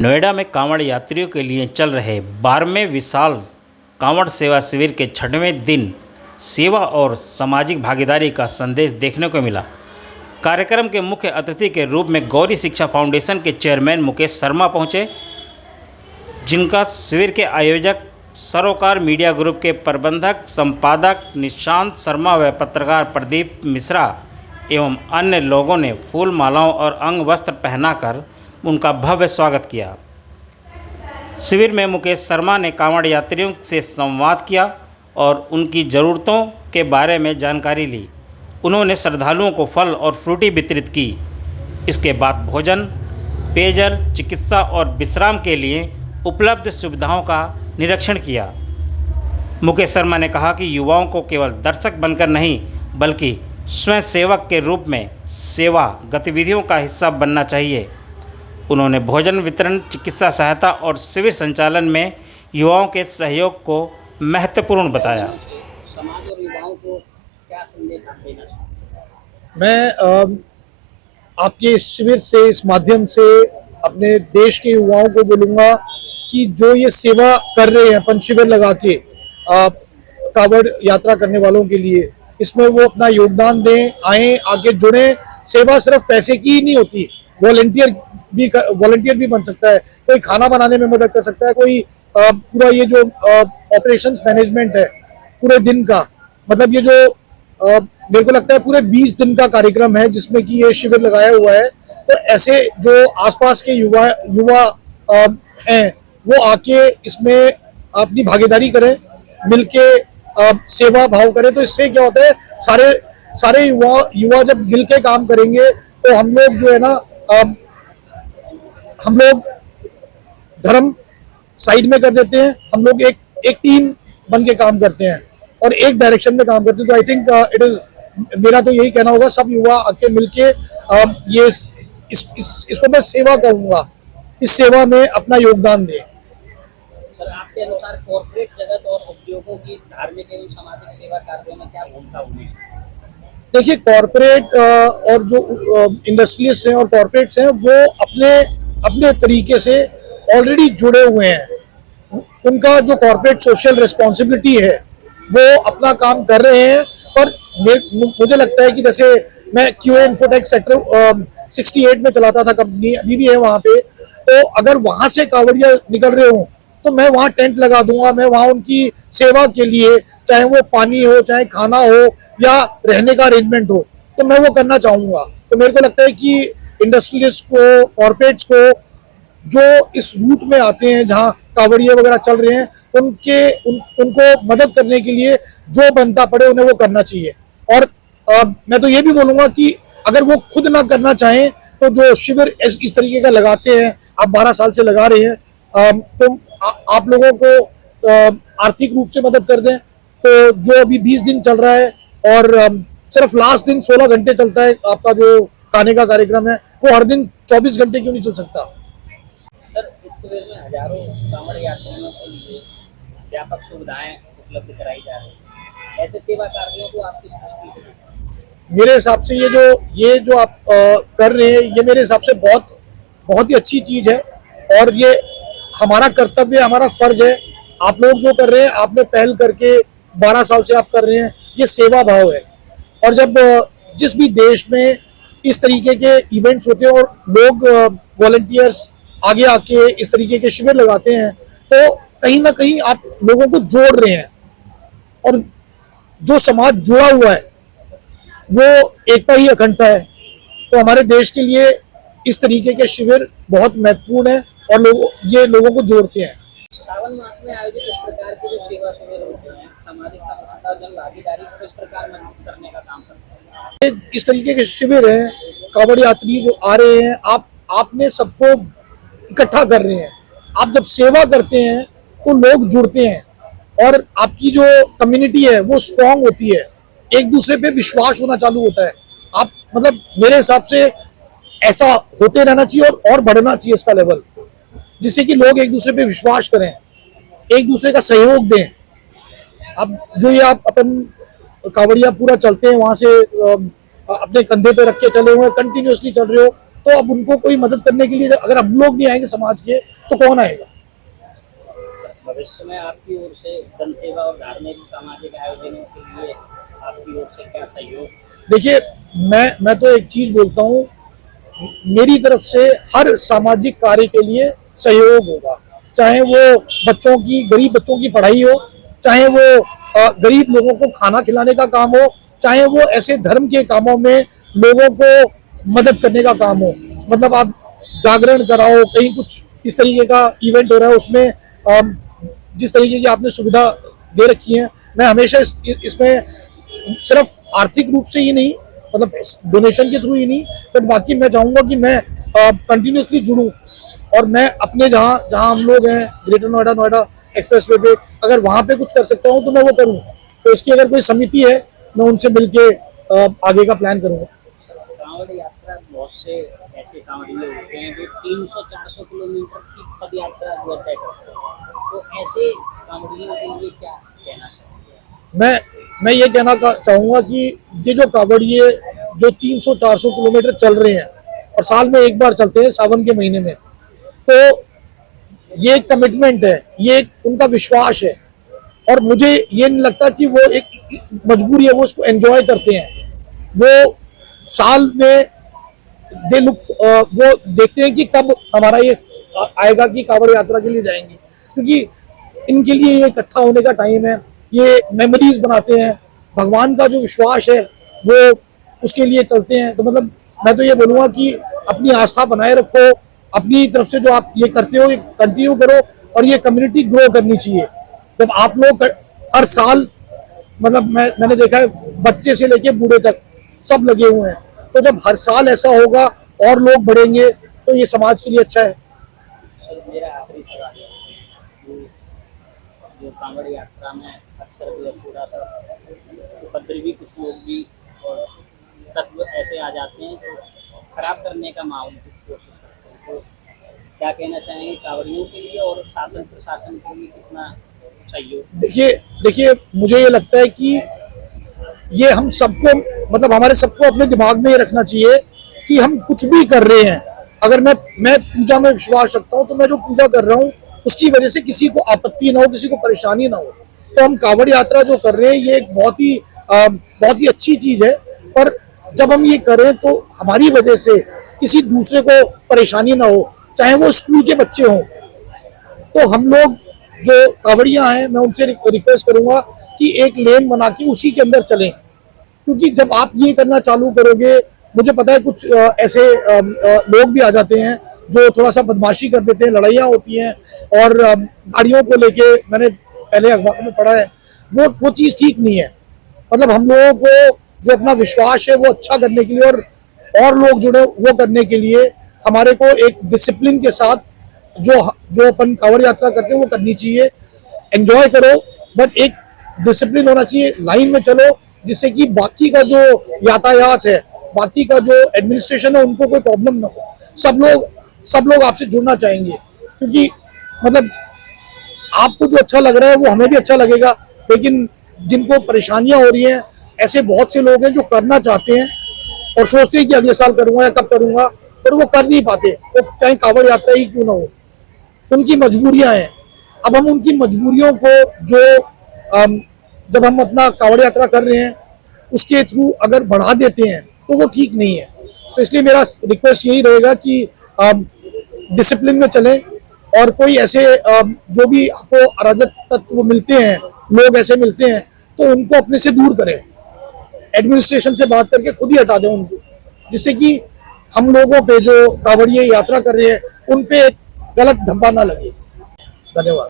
नोएडा में कांवड़ यात्रियों के लिए चल रहे 12वें विशाल कांवड़ सेवा शिविर के 6वें दिन सेवा और सामाजिक भागीदारी का संदेश देखने को मिला। कार्यक्रम के मुख्य अतिथि के रूप में गौरी शिक्षा फाउंडेशन के चेयरमैन मुकेश शर्मा पहुंचे, जिनका शिविर के आयोजक सरोकार मीडिया ग्रुप के प्रबंधक संपादक निशांत शर्मा व पत्रकार प्रदीप मिश्रा एवं अन्य लोगों ने फूल मालाओं और अंग वस्त्र पहनाकर उनका भव्य स्वागत किया। शिविर में मुकेश शर्मा ने कांवड़ यात्रियों से संवाद किया और उनकी ज़रूरतों के बारे में जानकारी ली। उन्होंने श्रद्धालुओं को फल और फ्रूटी वितरित की। इसके बाद भोजन, पेयजल, चिकित्सा और विश्राम के लिए उपलब्ध सुविधाओं का निरीक्षण किया। मुकेश शर्मा ने कहा कि युवाओं को केवल दर्शक बनकर नहीं बल्कि स्वयं सेवक के रूप में सेवा गतिविधियों का हिस्सा बनना चाहिए। उन्होंने भोजन वितरण, चिकित्सा सहायता और शिविर संचालन में युवाओं के सहयोग को महत्वपूर्ण बताया। समाज और युवाओं को क्या संदेश आप देना चाहते हैं? मैं आपके इस शिविर से, इस माध्यम से अपने देश के युवाओं को बोलूँगा कि जो ये सेवा कर रहे हैं पंच शिविर लगा के कांवड़ यात्रा करने वालों के लिए, इसमें वो अपना योगदान दें, आएँ, आके जुड़ें। सेवा सिर्फ पैसे की ही नहीं होती, वॉलंटियर भी बन सकता है। कोई खाना बनाने में मदद कर सकता है, कोई पूरा ये जो ऑपरेशंस मैनेजमेंट है पूरे दिन का, मतलब ये जो मेरे को लगता है पूरे 20 दिन का कार्यक्रम है जिसमें कि ये शिविर लगाया हुआ है। तो ऐसे जो आसपास के युवा हैं वो आके इसमें अपनी भागीदारी करें, मिलके सेवा भाव करें। तो इससे क्या होता है, सारे युवा जब मिलके काम करेंगे तो हम लोग जो है ना, हम लोग धर्म साइड में कर देते हैं, हम लोग एक टीम बन के काम करते हैं और एक डायरेक्शन में काम करते हैं। तो आई थिंक मेरा तो यही कहना होगा, सब युवा आके मिलके ये इसको मैं सेवा कहूँगा, इस सेवा में अपना योगदान दें। सर, आपके अनुसार कॉर्पोरेट जगत और उद्योगों की धार्मिक एवं सामाजिक सेवा कार्यों में क्या भूमिका होगी? देखिए, कॉर्पोरेट और जो इंडस्ट्रियलिस्ट हैं और कॉर्पोरेट्स हैं वो अपने तरीके से ऑलरेडी जुड़े हुए हैं। उनका जो कॉर्पोरेट सोशल रिस्पॉन्सिबिलिटी है वो अपना काम कर रहे हैं। पर मुझे लगता है कि जैसे मैं QA इन्फोटेक सेक्टर 68 में चलाता था कंपनी, अभी भी है वहाँ पे। तो अगर वहाँ से कांवड़िया निकल रहे हों तो मैं वहाँ टेंट लगा दूंगा, मैं वहाँ उनकी सेवा के लिए, चाहे वो पानी हो, चाहे खाना हो या रहने का अरेंजमेंट हो, तो मैं वो करना चाहूँगा। तो मेरे को लगता है कि इंडस्ट्रियलिस्ट को, कॉर्पोरेट्स को जो इस रूट में आते हैं जहाँ कांवड़िया वगैरह चल रहे हैं, उनको मदद करने के लिए जो बनता पड़े उन्हें वो करना चाहिए। और मैं तो ये भी बोलूँगा कि अगर वो खुद ना करना चाहें तो जो शिविर इस तरीके का लगाते हैं, आप 12 साल से लगा रहे हैं, तो आप लोगों को आर्थिक रूप से मदद कर दें। तो जो अभी 20 दिन चल रहा है और सिर्फ लास्ट दिन 16 घंटे चलता है आपका जो खाने का कार्यक्रम है, वो हर दिन 24 घंटे क्यों नहीं चल सकता? सर, इस शिविर में हजारों कांवड़ यात्रियों के लिए व्यापक सुविधाएं उपलब्ध कराई जा रही है। ऐसे सेवा कार्यों को आप किस दृष्टि से? मेरे हिसाब से ये जो आप कर रहे हैं, ये मेरे हिसाब से बहुत ही अच्छी चीज है और ये हमारा कर्तव्य, हमारा फर्ज है। आप लोग जो कर रहे हैं, आपने पहल करके 12 साल से आप कर रहे हैं, ये सेवा भाव है। और जब जिस भी देश में इस तरीके के इवेंट्स होते हैं और लोग वॉलंटियर्स आगे आके इस तरीके के शिविर लगाते हैं, तो कहीं ना कहीं आप लोगों को जोड़ रहे हैं और जो समाज जुड़ा हुआ है वो एकता ही अखंडता है। तो हमारे देश के लिए इस तरीके के शिविर बहुत महत्वपूर्ण है और लोगों को जोड़ते हैं। सावन मास में आयोजित इस प्रकार के जो सेवा शिविर होते हैं, सामाजिक समरसता, जन भागीदारी को इस प्रकार मजबूत करने का काम करते हैं। इस तरीके के शिविर हैं, कांवड़ यात्री जो आ रहे हैं, आपने सबको इकट्ठा कर रहे हैं। आप जब सेवा करते हैं तो लोग जुड़ते हैं और आपकी जो कम्युनिटी है वो स्ट्रांग होती है, एक दूसरे पे विश्वास होना चालू होता है। आप मतलब मेरे हिसाब से ऐसा होते रहना चाहिए और बढ़ना चाहिए इसका लेवल, जिससे कि लोग एक दूसरे पे विश्वास करें, एक दूसरे का सहयोग दें। अब जो ये आप अपन कांवड़िया पूरा चलते हैं, वहां से अपने कंधे पे रख के चले हुए कंटिन्यूअसली चल रहे हो, तो अब उनको कोई मदद करने के लिए अगर हम लोग नहीं आएंगे समाज के, तो कौन आएगा? भविष्य में आपकी ओर से जन सेवा और धार्मिक सामाजिक आयोजनों के लिए आपकी ओर से क्या सहयोग? देखिए, मैं तो एक चीज बोलता हूँ, मेरी तरफ से हर सामाजिक कार्य के लिए सहयोग होगा, चाहे वो गरीब बच्चों की पढ़ाई हो, चाहे वो गरीब लोगों को खाना खिलाने का काम हो, चाहे वो ऐसे धर्म के कामों में लोगों को मदद करने का काम हो। मतलब आप जागरण कराओ, कहीं कुछ इस तरीके का इवेंट हो रहा है, उसमें जिस तरीके की आपने सुविधा दे रखी है, मैं हमेशा इसमें सिर्फ आर्थिक रूप से ही नहीं, मतलब डोनेशन के थ्रू ही नहीं, बट बाकी मैं चाहूंगा कि मैं कंटिन्यूसली जुड़ूं, और मैं अपने जहां हम लोग हैं ग्रेटर नोएडा एक्सप्रेसवे पे, अगर वहां पे कुछ कर सकता हूं तो मैं वो करूं। तो इसकी अगर कोई समिति है, मैं उनसे मिलके आगे का प्लान करूंगा। कांवड़ यात्रा, बहुत से ऐसे कांवड़िए होते हैं जो 300-400 किलोमीटर की पद यात्रा तय करते हैं, तो ऐसे कांवड़ियों के लिए क्या कहना चाहिए? मैं ये कहना चाहूंगा कि ये जो कांवड़िए जो 300-400 किलोमीटर चल रहे हैं और साल में एक बार चलते हैं सावन के महीने में, तो ये एक कमिटमेंट है, ये एक उनका विश्वास है, और मुझे ये नहीं लगता कि वो एक मजबूरी है, वो उसको एंजॉय करते हैं। वो साल में वो देखते हैं कि कब हमारा ये आएगा कि कांवड़ यात्रा के लिए जाएंगे, क्योंकि इनके लिए ये इकट्ठा होने का टाइम है, ये मेमोरीज बनाते हैं, भगवान का जो विश्वास है वो उसके लिए चलते हैं। तो मतलब मैं तो ये बोलूँगा कि अपनी आस्था बनाए रखो, अपनी तरफ से जो आप ये करते हो ये कंटिन्यू करो, और ये कम्युनिटी ग्रो करनी चाहिए। जब आप लोग हर साल, मतलब मैंने देखा है बच्चे से लेके बूढ़े तक सब लगे हुए हैं, तो जब हर साल ऐसा होगा और लोग बढ़ेंगे तो ये समाज के लिए अच्छा है। सर, मेरा आखिरी सवाल है, जो कांवड़ यात्रा में अक्सर जो थोड़ा सा उपद्रवी कुछ लोग भी और तत्व ऐसे आ जाते हैं जो खराब करने का माहौल की कोशिश करते हैं, तो क्या कहना चाहेंगे कांवड़ियों के लिए और शासन प्रशासन के लिए कितना सहयोग? देखिए मुझे ये लगता है कि ये हम सबको, मतलब हमारे सबको अपने दिमाग में ये रखना चाहिए कि हम कुछ भी कर रहे हैं, अगर मैं पूजा में विश्वास रखता हूँ, तो मैं जो पूजा कर रहा हूँ उसकी वजह से किसी को आपत्ति ना हो, किसी को परेशानी ना हो। तो हम कांवड़ यात्रा जो कर रहे हैं ये एक बहुत ही अच्छी चीज है, पर जब हम ये करें तो हमारी वजह से किसी दूसरे को परेशानी ना हो, चाहे वो स्कूल के बच्चे हों। तो हम लोग जो कांवड़िया हैं, मैं उनसे रिक्वेस्ट करूंगा कि एक लेन बना के उसी के अंदर चलें, क्योंकि जब आप ये करना चालू करोगे, मुझे पता है कुछ ऐसे लोग भी आ जाते हैं जो थोड़ा सा बदमाशी कर देते हैं, लड़ाइयाँ होती हैं, और गाड़ियों को लेके मैंने पहले अखबार में पढ़ा है, वो चीज़ ठीक नहीं है। मतलब हम लोगों को जो अपना विश्वास है वो अच्छा करने के लिए और लोग जुड़े वो करने के लिए हमारे को एक डिसिप्लिन के साथ जो अपन कांवड़ यात्रा करते हैं वो करनी चाहिए। एंजॉय करो, बट एक डिसिप्लिन होना चाहिए, लाइन में चलो, जिससे कि बाकी का जो यातायात है, बाकी का जो एडमिनिस्ट्रेशन है, उनको कोई प्रॉब्लम ना हो। सब लोग आपसे जुड़ना चाहेंगे, क्योंकि मतलब आपको जो अच्छा लग रहा है वो हमें भी अच्छा लगेगा, लेकिन जिनको परेशानियां हो रही हैं, ऐसे बहुत से लोग हैं जो करना चाहते हैं और सोचते हैं कि अगले साल करूंगा या कब करूंगा, पर वो कर नहीं पाते, वो चाहे कांवड़ यात्रा ही क्यों ना हो। उनकी मजबूरियां हैं। अब हम उनकी मजबूरियों को जब हम अपना कांवड़ यात्रा कर रहे हैं उसके थ्रू अगर बढ़ा देते हैं तो वो ठीक नहीं है। तो इसलिए मेरा रिक्वेस्ट यही रहेगा कि डिसिप्लिन में चलें, और कोई ऐसे जो भी आपको अराजक तत्व मिलते हैं, लोग ऐसे मिलते हैं, तो उनको अपने से दूर करें, एडमिनिस्ट्रेशन से बात करके खुद ही हटा दें उनको, जिससे कि हम लोगों पे जो कांवड़िए यात्रा कर रहे हैं उन पे गलत धब्बा ना लगे। धन्यवाद।